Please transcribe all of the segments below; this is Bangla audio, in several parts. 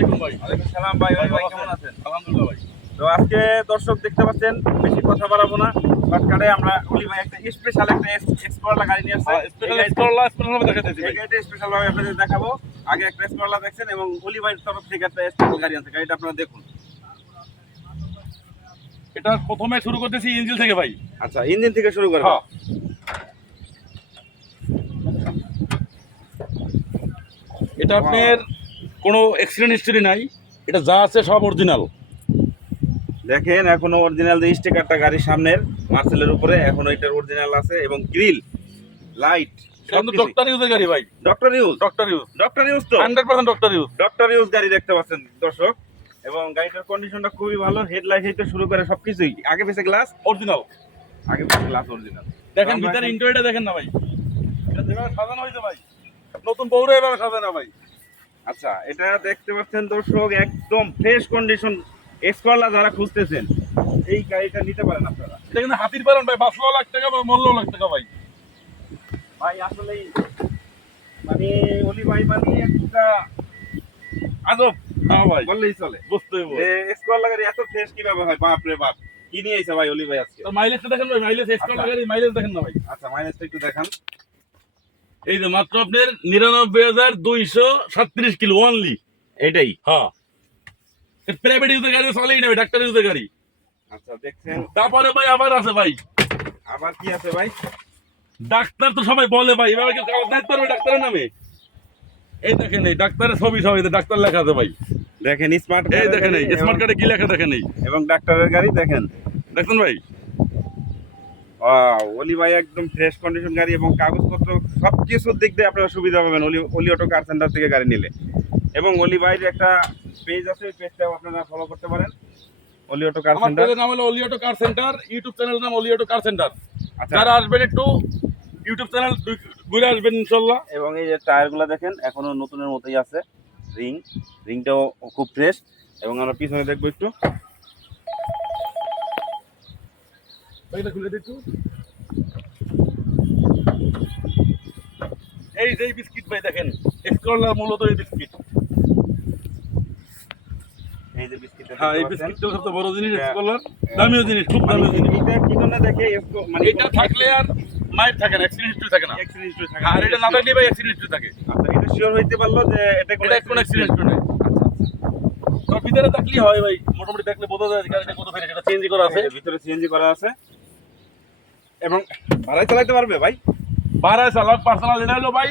আলাইকুম ভাই। সালাম ভাই ভাই ভাই কেমন আছেন? আলহামদুলিল্লাহ ভাই। তো আজকে দর্শক দেখতে পাচ্ছেন বেশি কথা বাড়াবো না শর্টকাটে আমরা অলি ভাই একটা স্পেশাল একটা এক্সপ্লোরার গাড়ি নিয়ে আসছে। স্পেশাল স্কলার স্পেশাল ভাবে দেখাতেছি এই ভাই। গাড়িটা স্পেশাল ভাবে আপনাদের দেখাবো। আগে একটা এক্সপ্লোরার দেখছেন এবং অলি ভাইয়ের তরফ থেকে একটা স্পেশাল গাড়ি আছে গাড়িটা আপনারা দেখুন। এটা প্রথমে শুরু করতেছি ইঞ্জিল থেকে ভাই। আচ্ছা ইঞ্জিন থেকে শুরু করব হ্যাঁ। এটা আপনার কোনো অ্যাক্সিডেন্ট হিস্টরি নাই এটা যা আছে সব অরিজিনাল দেখেন এখনও অরিজিনাল যে স্টিকারটা গাড়ির সামনের মার্সেলের উপরে এখনও এটার অরিজিনাল আছে এবং গ্রিল লাইট ডক্টর ইউজের গাড়ি ভাই। Doctor use doctor use doctor use তো? Hundred percent doctor use doctor use গাড়ি দেখতে পাচ্ছেন দর্শক। এবং গাড়িটার কন্ডিশনটা খুবই ভালো হেডলাইট হইতে শুরু করে সবকিছুই। আগে পিছে গ্লাস অরিজিনাল আগে পিছে গ্লাস অরিজিনাল দেখেন ভিতরে দেখেন না ভাই। এটা যেভাবে সাজানো হয়েছে ভাই। নতুন বউরে এভাবে সাজানো ভাই। আচ্ছা এটা দেখতে পাচ্ছেন দর্শক একদম ফ্রেশ কন্ডিশন এক্সকলা যারা খুঁজতেছেন এই গাড়িটা নিতে পারেন আপনারা। এটা কিন্তু হাতির পালন ভাই বাঁচলেও লাখ টাকা বা মরলেও লাখ টাকা ভাই। ভাই আসলে মানে অলি ভাই মানে একটা আজব। হ্যাঁ ভাই বললেই চলে। বুঝতে হবে যে এক্সকলা গাড়ি এত ফ্রেশ কীভাবে হয়? বাপ রে বাপ কি নিয়ে আইছে ভাই অলি ভাই আজকে? তো মাইলেজটা দেখেন ভাই মাইলেজ এক্সট্রা আচ্ছা। লাগাই মাইলেজ দেখেন না ভাই। আচ্ছা মাইনাসটা একটু দেখান। এই যে মাত্র আপনার নিরানব্বই হাজার দুইশো সাতত্রিশ কিলো অনলি এটাই। হ্যাঁ। প্রাইভেট ইউজের গাড়ি চলেই নেবে ডাক্তার ইউজের গাড়ি। আচ্ছা দেখছেন। তারপরে ভাই আবার আছে ভাই। আবার কি আছে ভাই? ডাক্তার তো সবাই বলে ভাই এভাবে কেউ কাগজ দেখতে পারবে ডাক্তারের নামে? এই দেখেন এই ডাক্তারের ছবি সবাই ডাক্তার লেখা আছে ভাই। দেখেন স্মার্ট এই দেখেন এই স্মার্ট কার্ডে কি লেখা দেখেন এই? এবং ডাক্তারের গাড়ি দেখেন। দেখছেন ভাই? অলি ভাই একদম ফ্রেশ কন্ডিশন গাড়ি এবং কাগজপত্র সব কিছুর দিক দিয়ে আপনারা সুবিধা পাবেন অলি অলি অটো কার সেন্টার থেকে গাড়ি নিলে। এবং অলি ভাইয়ের একটা পেজ আছে ওই পেজটাও আপনারা ফলো করতে পারেন। অলি অটো কার সেন্টার নাম হলো অলিওটো কার সেন্টার ইউটিউব চ্যানেলের নাম অলিওটো কার সেন্টার আচ্ছা। যারা আসবেন একটু ইউটিউব চ্যানেল ঘুরে আসবেন ইনশাল্লাহ। এবং এই যে টায়ারগুলো দেখেন এখনও নতুনের মতোই আছে রিং রিংটাও খুব ফ্রেশ এবং আমরা পিছনে দেখব একটু। এটা খুলে এই যে বিস্কিট ভাই দেখেন মূলত এই বিস্কিট। এই যে বিস্কিট হ্যাঁ এই বিস্কিটটা সবচেয়ে বড় জিনিস এটা- দামিও জিনিস খুব মানে দামিও জিনিস। এটা কি দেখে মানে এটা থাকলে আর মাইট থাকে না অ্যাক্সিডেন্ট হিস্ট্রি থাকে না। থাকে আর এটা না থাকলে ভাই অ্যাক্সিডেন্ট হিস্ট্রি থাকে। আচ্ছা এটা শিওর হইতে পারল যে এটা কোনো এটা কোনো অ্যাক্সিডেন্ট হিস্ট্রি নেই। আচ্ছা আচ্ছা। ভিতরে থাকলেই হয় ভাই মোটামুটি দেখলে বোঝা যায় গাড়িটা কত ফেরে সেটা চেঞ্জ করা আছে। ভিতরে সিএনজি করা আছে। এবং ভাড়ায় চালাইতে পারবে ভাই? ভাড়ায় চালাক পার্সোনাল এটা হলো ভাই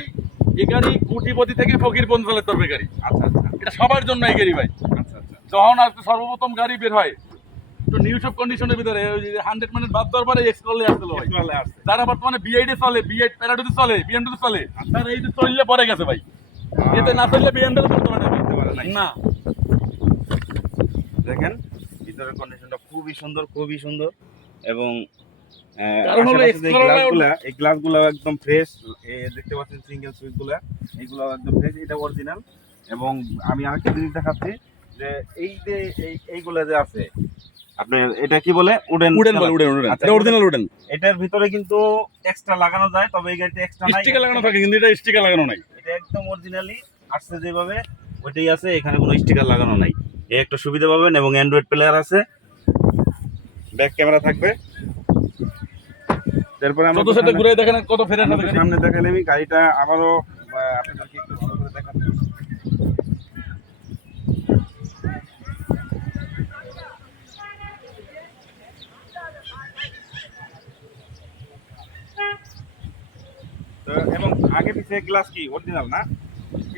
এই গাড়ি কোটিপতি থেকে ফকির পর্যন্ত চালাতে পারবে গাড়ি। আচ্ছা আচ্ছা। এটা সবার জন্য এই গাড়ি ভাই। আচ্ছা আচ্ছা। যখন আজকে সর্বপ্রথম গাড়ি বের হয় তো নিউ সব কন্ডিশনের ভিতরে হান্ড্রেড মিনিট বাদ দেওয়ার পরে এক্স করলে আসছিল ভাই। আসছে। যারা বর্তমানে বিআইডি চলে বিআইড প্যারাডুতে চলে বিএমডি চলে তারা এই যে চললে পরে গেছে ভাই। এতে না চললে বিএমডি করতে পারে। না। দেখেন ভিতরের কন্ডিশনটা খুবই সুন্দর খুবই সুন্দর। এবং কারণ হলো এই গ্লাসগুলো একদম ফ্রেশ দেখতে পাচ্ছেন সিঙ্গেল সুইচগুলা এইগুলো একদম ফ্রেশ এটা অরিজিনাল এবং আমি আরেকটা জিনিস দেখাচ্ছি যে এই যে এই এইগুলা যে আছে আপনার এটা কি বলে? উডেন উডেন বলে উডেন উডেন আচ্ছা, এটা অরিজিনাল উডেন এটার ভিতরে কিন্তু এক্সট্রা লাগানো যায় তবে এই গাড়িতে এক্সট্রা নাই। স্টিকার লাগানো থাকে কিন্তু এটা স্টিকার লাগানো নাই। এটা একদম অরিজিনালি আসছে যেভাবে ওইটাই আছে এখানে কোনো স্টিকার লাগানো নাই। এই একটা সুবিধা পাবেন এবং অ্যান্ড্রয়েড প্লেয়ার আছে। ব্যাক ক্যামেরা থাকবে। তারপরে আমরা চোদ্দ সাথে ঘুরে দেখেন কত ফেরে আমরা সাথে। সামনে দেখালে আমি গাড়িটা আবারও আপনাদেরকে একটু ভালো করে দেখাচ্ছি। তো এবং আগে পিছে গ্লাস কি? অরিজিনাল না?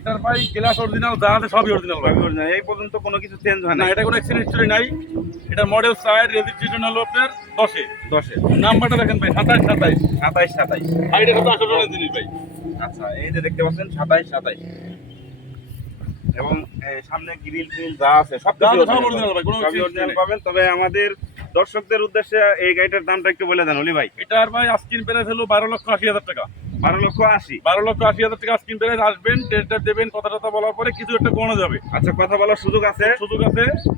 এটার ভাই গ্লাস অরিজিনাল যা আছে সবই অরিজিনাল ভাই। original। এই পর্যন্ত কোনো কিছু চেঞ্জ হয় না এটা কোনো অ্যাক্সিডেন্ট হিস্টরি নাই। এটা মডেল সাইড রেজিস্ট্রেশন হলো আপনার দশে। দশে। নাম্বারটা দেখেন ভাই সাতাইশ সাতাইশ সাতাইশ সাতাইশ আর এটা আসল জিনিস ভাই? আচ্ছা এই যে দেখতে পাচ্ছেন সাতাইশ সাতাইশ এবং সামনে গ্রিল ফ্রিল যা আছে সব original ভাই, কোনো নেই। পাবেন তবে আমাদের দর্শকদের উদ্দেশ্যে এই গাড়িটার দামটা একটু বলে দেন অলি ভাই। এটার ভাই আস্কিন প্রাইস হলো বারো লক্ষ আশি হাজার টাকা। বারো লক্ষ আশি। বারো লক্ষ আশি হাজার টাকা আস্কিন প্রাইস আসবেন টেস্টার দেবেন কথা টথা বলার পরে কিছু একটা কমানো যাবে। আচ্ছা কথা বলার সুযোগ আছে? সুযোগ আছে।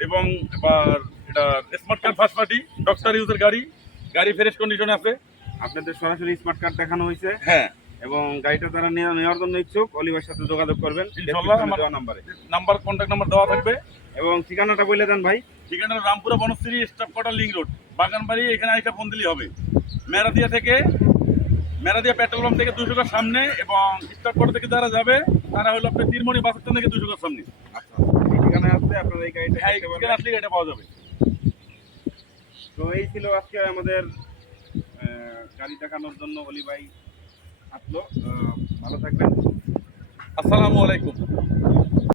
এবং এবার এটা smart card first party doctor ইউজের গাড়ি গাড়ি ফ্রেশ কন্ডিশনে আছে। আপনাদের সরাসরি স্মার্ট কার্ড দেখানো হয়েছে। হ্যাঁ। এবং গাড়িটা তারা নেওয়া- নেওয়ার জন্য ইচ্ছুক অলিভার সাথে যোগাযোগ করবেন। দেওয়া নাম্বারে নাম্বার কন্ট্যাক্ট নাম্বার দেওয়া থাকবে। এবং ঠিকানাটা বলে দেন ভাই। ঠিকানা Rampura Banasree staff quarter link road Baganbari এখানে আইসা ফোন দিলেই হবে। মেরাদিয়া থেকে মেরাদিয়া পেট্রোল পাম্প থেকে দুশো গজ সামনে এবং স্টাফ কোয়ার্টার থেকে যারা যাবে তারা হলো আপনার তিরমণি বাস স্ট্যান্ড থেকে দুশো গজ সামনে। আচ্ছা আসলে আপনারা এই গাড়িটা হ্যাঁ আসলে এটা পাওয়া যাবে। তো এই ছিল আজকে আমাদের গাড়ি দেখানোর জন্য অলি ভাই আসলো। ভালো থাকবেন। আসসালামু আলাইকুম।